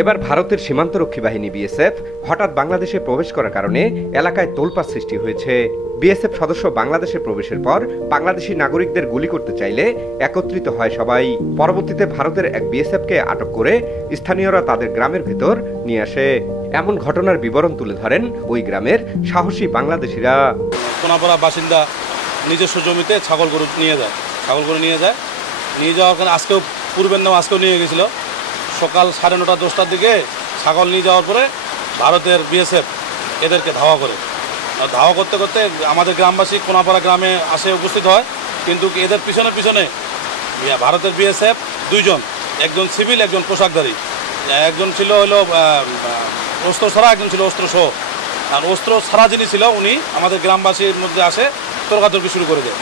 এবার ভারতের সীমান্তরক্ষী বাহিনী বিএসএফ হঠাৎ বাংলাদেশে প্রবেশ করার কারণে এলাকায় তোলপাড় সৃষ্টি হয়েছে। বিএসএফ সদস্য বাংলাদেশে প্রবেশের পর বাংলাদেশি নাগরিকদের গুলি করতে চাইলে একত্রিত হয় সবাই। পরবর্তীতে ভারতের এক বিএসএফকে আটক করে স্থানীয়রা তাদের গ্রামের ভেতর নিয়ে আসে। এমন ঘটনার বিবরণ তুলে ধরেন ওই গ্রামের সাহসী বাংলাদেশিরা। কোনাপাড়া বাসিন্দা নিজস্ব জমিতে ছাগল গরু নিয়ে যায়। নিয়ে যাওয়ার কারণে আজকেও পূর্বের নাম আজকেও নিয়ে গেছিল। সকাল 9:30 10টার দিকে ছাগল নিয়ে যাওয়ার পরে ভারতের বিএসএফ এদেরকে ধাওয়া করে। ধাওয়া করতে করতে আমাদের গ্রামবাসী কোনাপাড়া গ্রামে আসে উপস্থিত হয়, কিন্তু এদের পিছনে ভারতের বিএসএফ দুইজন, একজন সিভিল একজন পোশাকধারী। একজন ছিল হলো অস্ত্র ছাড়া, একজন ছিল অস্ত্র সহ। আর অস্ত্র ছাড়া যিনি ছিল উনি আমাদের গ্রামবাসীর মধ্যে আসে তর্কাতর্কি শুরু করে দেয়।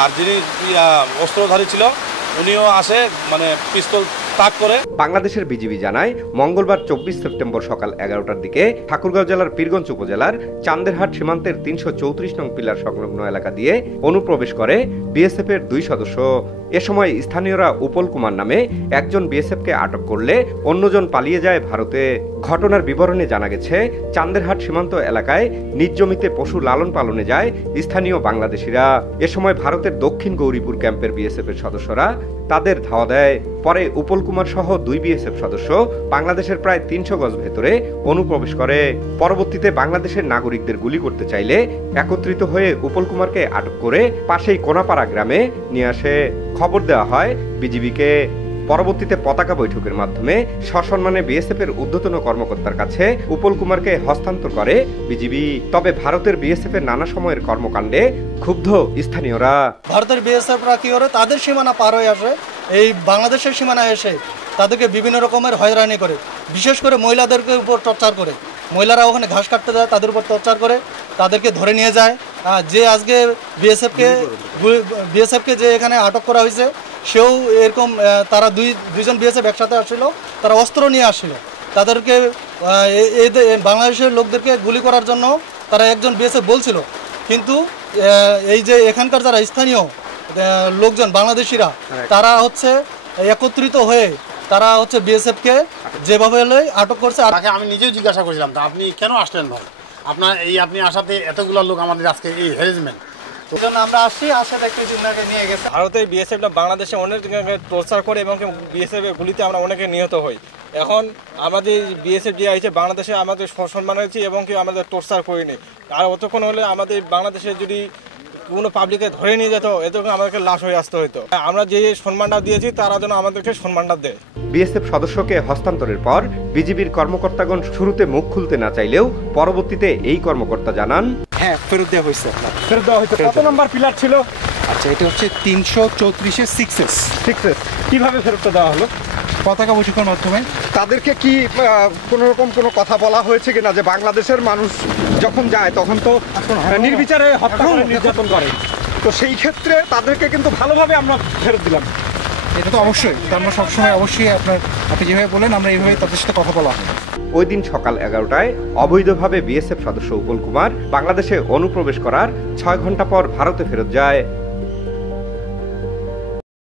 আর যিনি অস্ত্রধারী ছিল উনিও আসে মানে পিস্তল তাক করে। বাংলাদেশের বিজিবি জানায় মঙ্গলবার 24 সেপ্টেম্বর সকাল 11টার দিকে ঠাকুরগাঁও জেলার পীরগঞ্জ উপজেলার চান্দেরহাট সীমান্তের 334 নং পিলার সংলগ্ন এলাকা দিয়ে অনুপ্রবেশ করে বিএসএফ এর 2 সদস্য। এ সময় স্থানীয়রা উপল কুমার নামে একজন বিএসএফকে আটক করলে অন্যজন পালিয়ে যায় ভারতে। ঘটনার বিবরণে জানা গেছে, চান্দেরহাট সীমান্ত এলাকায় নিজ জমিতে পশু লালন পালনে যায় স্থানীয় বাংলাদেশিরা। এ সময় ভারতের দক্ষিণ গৌরীপুর ক্যাম্পের বিএসএফ এর সদস্যরা তাদের ধাওয়া দেয়। পরে উপল কুমার সহ 2 বিএসএফ সদস্য বাংলাদেশের প্রায় 300 গজ ভেতরে অনুপ্রবেশ করে। পরবর্তীতে বাংলাদেশের নাগরিকদের গুলি করতে চাইলে একত্রিত হয়ে উপল কুমারকে আটক করে পাশেই কোনাপাড়া গ্রামে নিয়ে আসে। খবর দেওয়া হয় বিজিবিকে। পরবর্তীতে পতাকা বৈঠকের মাধ্যমে সসম্মানে বিএসএফ এর ঊর্ধ্বতন কর্মকর্তার কাছে উপল কুমারকে হস্তান্তর করে বিজিবি। তবে ভারতের বিএসএফ এর নানা সময়ের কর্মকাণ্ডে ক্ষুব্ধ স্থানীয়রা। ভারতের বিএসএফরা কি করে তাদের সীমানা পার হয়ে আসে, এই বাংলাদেশের সীমানায় এসে তাদেরকে বিভিন্ন রকমের হয়রানি করে, বিশেষ করে মহিলাদেরকে উপর টর্চার করে। মহিলারা ওখানে ঘাস কাটতে যায়, তাদের উপর টর্চার করে, তাদেরকে ধরে নিয়ে যায়। যে আজকে বিএসএফকে যে এখানে আটক করা হয়েছে সেও এরকম, তারা দুইজন বিএসএফ একসাথে আসছিল, তারা অস্ত্র নিয়ে আসছিল। তাদেরকে বাংলাদেশের লোকদেরকে গুলি করার জন্য তারা একজন বিএসএফ বলছিল, কিন্তু এই যে এখানকার যারা স্থানীয় লোকজন বাংলাদেশিরা তারা হচ্ছে একত্রিত হয়ে তারা হচ্ছে বিএসএফকে যেভাবে আটক করছে। আমি নিজেও জিজ্ঞাসা করেছিলাম, তা আপনি কেন আসলেন ভাই, আপনি আসাতে এতগুলো লোক আমাদের আজকে এই হ্যারাসমেন্ট, আমরা আসছি, আসে দেখতে নিয়ে গেছে। ভারতের বিএসএফ বাংলাদেশে অনেক টর্চার করে এবং বিএসএফ এর গুলিতে আমরা অনেকে নিহত হই। এখন আমাদের বিএসএফ যে আছে বাংলাদেশে আমাদের সম্মান হয়েছে এবং কি আমাদের টর্চার করিনি। আর অতক্ষণ হলে আমাদের বাংলাদেশে যদি কোনো পাবলিকে ধরে নিয়ে যেত, এতক্ষণ আমাদেরকে লাশ হয়ে আসতে হতো। আমরা যে সম্মানটা দিয়েছি তারা যেন আমাদেরকে সম্মানটা দেয়। বিএসএফ সদস্যকে হস্তান্তরের পর বিজিবির কর্মকর্তাগণ শুরুতে মুখ খুলতে না চাইলেও পরবর্তীতে এই কর্মকর্তা জানান, হ্যাঁ ফেরত দেওয়া হয়েছে। কত নম্বর পিলার ছিল? আচ্ছা, এটা হচ্ছে 334-এর 6S। কিভাবে ফেরত দেওয়া হলো? পতাকা বৈঠকের মাধ্যমে। তাদেরকে কি কোনো রকম কোনো কথা বলা হয়েছে কিনা যে বাংলাদেশের মানুষ যখন যায় তখন তো নির্বিচারে হত্যা করে নির্যাতন করে, তো সেই ক্ষেত্রে তাদেরকে কিন্তু ভালোভাবে আমরা ফেরত দিলাম। এটা তো অবশ্যই, আমরা সবসময় অবশ্যই আপনি যেভাবে বলেন আমরা এইভাবে তাদের সাথে কথা বলা হয়। ওই দিন সকাল 11টায় অবৈধভাবে বিএসএফ সদস্য উপল কুমার বাংলাদেশে অনুপ্রবেশ করার 6 ঘন্টা পর ভারতে ফেরত যায়।